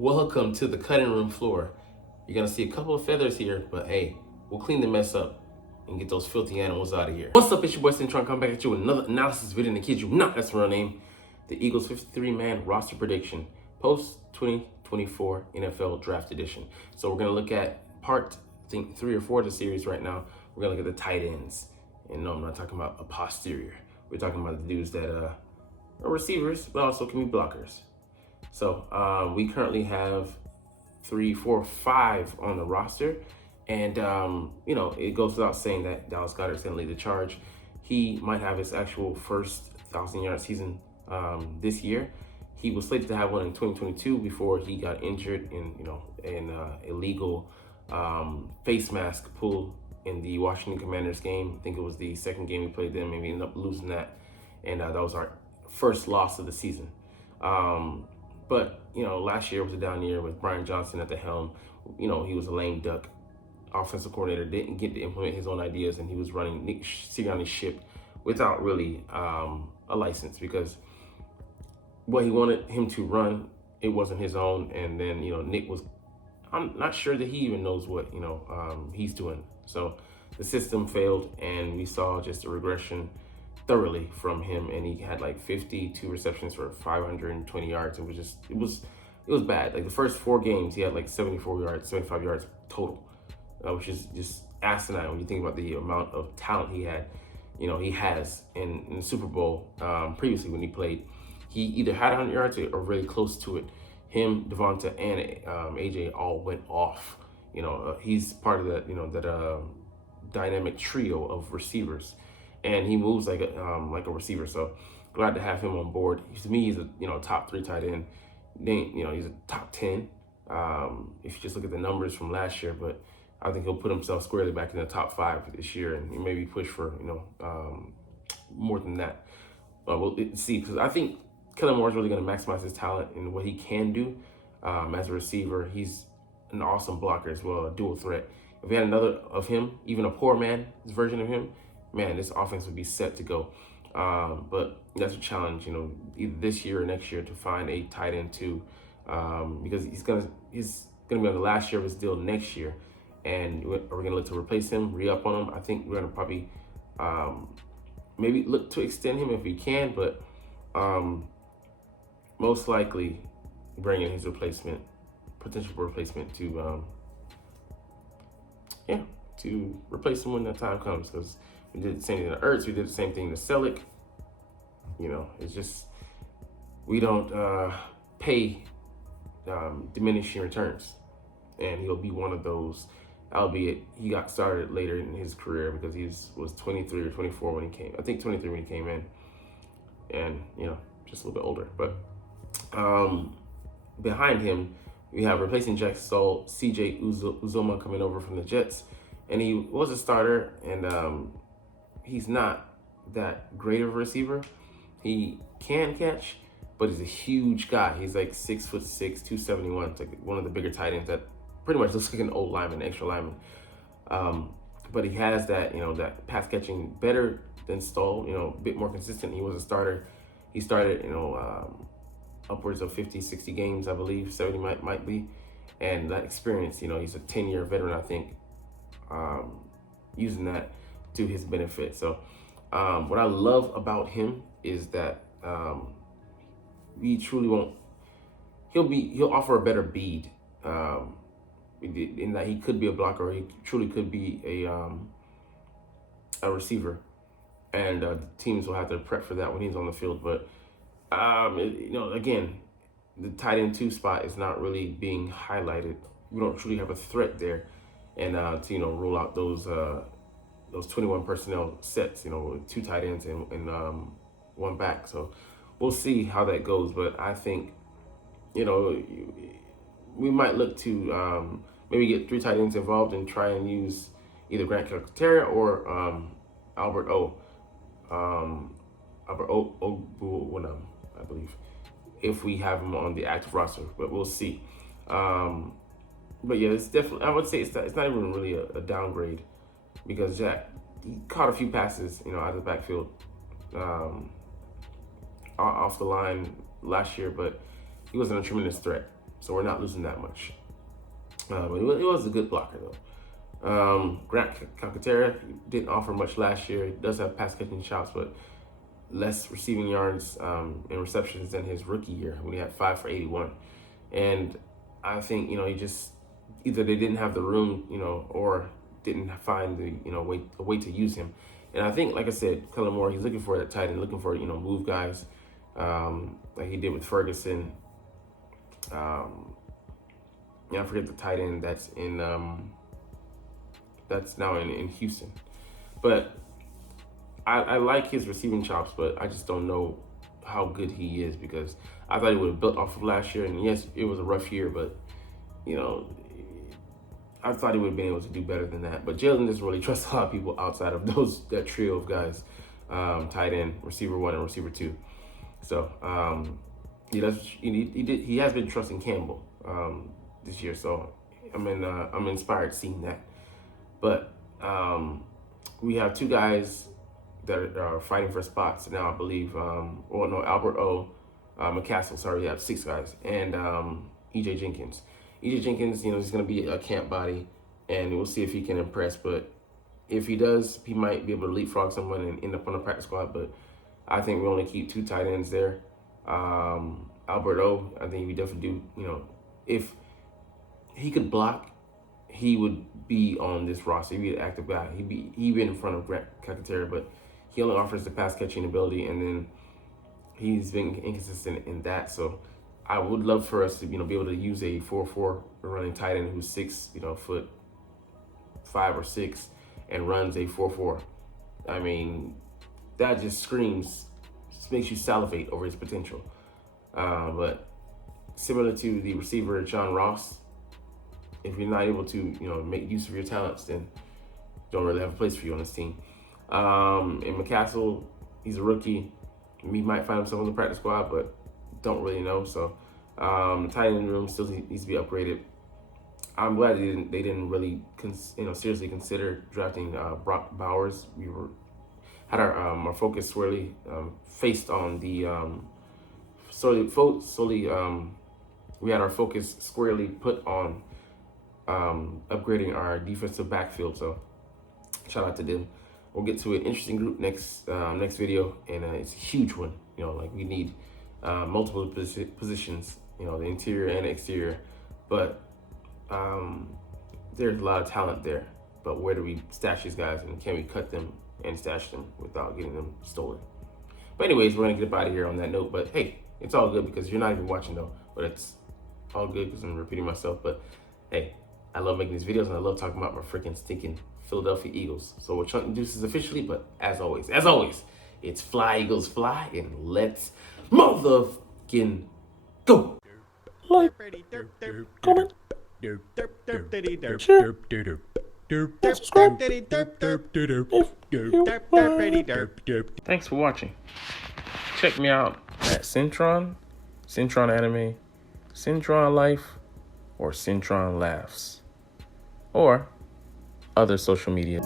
Welcome to the cutting room floor. You're gonna see a couple of feathers here, but hey, we'll clean the mess up and get those filthy animals out of here. What's up, it's your boy Cintron, come back at you with another analysis video, and the kid you not, that's my real name. The Eagles 53-man roster prediction, post 2024 NFL draft edition. So we're gonna look at part, I think 3 or 4 of the series right now. We're gonna look at the tight ends. And no, I'm not talking about a posterior. We're talking about the dudes that are receivers, but also can be blockers. So we currently have 3, 4, 5 on the roster. And, it goes without saying that Dallas Goedert's going to lead the charge. He might have his actual first 1,000-yard season this year. He was slated to have one in 2022 before he got injured in, an illegal face mask pull in the Washington Commanders game. I think it was the second game we played them, and we ended up losing that. And that was our first loss of the season. But, last year was a down year with Brian Johnson at the helm. He was a lame duck. Offensive coordinator didn't get to implement his own ideas, and he was running Nick Sirianni's ship without really a license, because what he wanted him to run, it wasn't his own. And then, Nick was, I'm not sure that he even knows what, he's doing. So the system failed, and we saw just a regression thoroughly from him, and he had like 52 receptions for 520 yards. It was bad. Like the first 4 games, he had like 74 yards, 75 yards total, which is just asinine when you think about the amount of talent he had. He has in the Super Bowl previously when he played. He either had 100 yards or really close to it. Him, Devonta, and AJ all went off. He's part of that, that dynamic trio of receivers. And he moves like a receiver. So glad to have him on board. To me, he's a top 3 tight end. Then he's a top 10 if you just look at the numbers from last year. But I think he'll put himself squarely back in the top 5 this year, and maybe push for more than that. We'll see, because I think Kellen Moore is really going to maximize his talent and what he can do as a receiver. He's an awesome blocker as well, a dual threat. If we had another of him, even a poor man's version of him, man, this offense would be set to go. But that's a challenge, either this year or next year, to find a tight end too, because he's gonna be on the last year of his deal next year, and we're gonna look to replace him, re-up on him. I think we're gonna probably maybe look to extend him if we can, but most likely bring in his potential replacement to replace him when that time comes, because we did the same thing to Ertz. We did the same thing to Selleck. It's just, we don't pay diminishing returns. And he'll be one of those, albeit he got started later in his career, because he was 23 or 24 when he came. I think 23 when he came in. And, just a little bit older. But behind him, we have replacing Jack Stoll, CJ Uzoma coming over from the Jets. And he was a starter, and he's not that great of a receiver. He can catch, but he's a huge guy. He's like 6'6", 271. It's like one of the bigger tight ends that pretty much looks like an old lineman, extra lineman. But he has that, that pass catching better than Stoll, a bit more consistent. He was a starter. He started, upwards of 50, 60 games, I believe, 70 might be. And that experience, he's a 10-year veteran, I think, using that to his benefit. So what I love about him is that we truly won't, he'll offer a better bead in that he could be a blocker, or he truly could be a receiver. And teams will have to prep for that when he's on the field. But, again, the tight end 2 spot is not really being highlighted. We don't truly have a threat there. And to, rule out those 21 personnel sets, with 2 tight ends and 1 back. So we'll see how that goes. But I think, we might look to maybe get 3 tight ends involved and try and use either Grant Calcaterra or Albert Ogbunam, I believe, if we have him on the active roster. But we'll see. But yeah, it's definitely, I would say it's not even really a downgrade, because Jack, he caught a few passes, out of the backfield off the line last year, but he wasn't a tremendous threat. So we're not losing that much. But it was a good blocker, though. Grant Calcaterra didn't offer much last year. He does have pass catching chops, but less receiving yards and receptions than his rookie year when he had 5 for 81. And I think, he just, either they didn't have the room, or didn't find the, a way to use him. And I think, like I said, Kellen Moore, he's looking for that tight end, looking for, move guys like he did with Ferguson. I forget the tight end that's now in Houston. But I like his receiving chops, but I just don't know how good he is, because I thought he would have built off of last year. And yes, it was a rough year, but, I thought he would have been able to do better than that. But Jalen doesn't really trust a lot of people outside of that trio of guys, tight end, receiver 1 and receiver 2. So he has been trusting Campbell this year. So I'm inspired seeing that. But we have 2 guys that are fighting for spots now, I believe. Albert O, McCassell. Sorry, we have 6 guys, and E.J. Jenkins. E.J. Jenkins, he's going to be a camp body, and we'll see if he can impress. But if he does, he might be able to leapfrog someone and end up on the practice squad. But I think we only keep 2 tight ends there. Albert O, I think we definitely do. If he could block, he would be on this roster. He'd be an active guy. He'd be in front of Grant Calcaterra, but he only offers the pass catching ability, and then he's been inconsistent in that. So I would love for us to, be able to use a 4-4 running tight end who's 6'5" or 6 and runs a 4-4. I mean, that just makes you salivate over his potential. But similar to the receiver John Ross, if you're not able to, make use of your talents, then don't really have a place for you on this team. And McCassell, he's a rookie. He might find himself on the practice squad, but don't really know. So the tight end room still needs to be upgraded. I'm glad they didn't really seriously consider drafting Brock Bowers. We had our focus squarely faced on the we had our focus squarely put on upgrading our defensive backfield. So shout out to them. We'll get to an interesting group next video, and it's a huge one. We need multiple positions, the interior and exterior. But there's a lot of talent there. But where do we stash these guys, and can we cut them and stash them without getting them stolen? But anyways, we're gonna get up out of here on that note. But hey, it's all good because you're not even watching though. But it's all good because I'm repeating myself. But hey, I love making these videos, and I love talking about my freaking stinking Philadelphia Eagles. So we're chunking deuces officially, but as always, it's fly Eagles fly, and let's motherfucking go. Like, comment, share, and subscribe if you Thanks for watching. Check me out at Cintron Anime, Cintron Life, or Cintron Laughs, or other social media.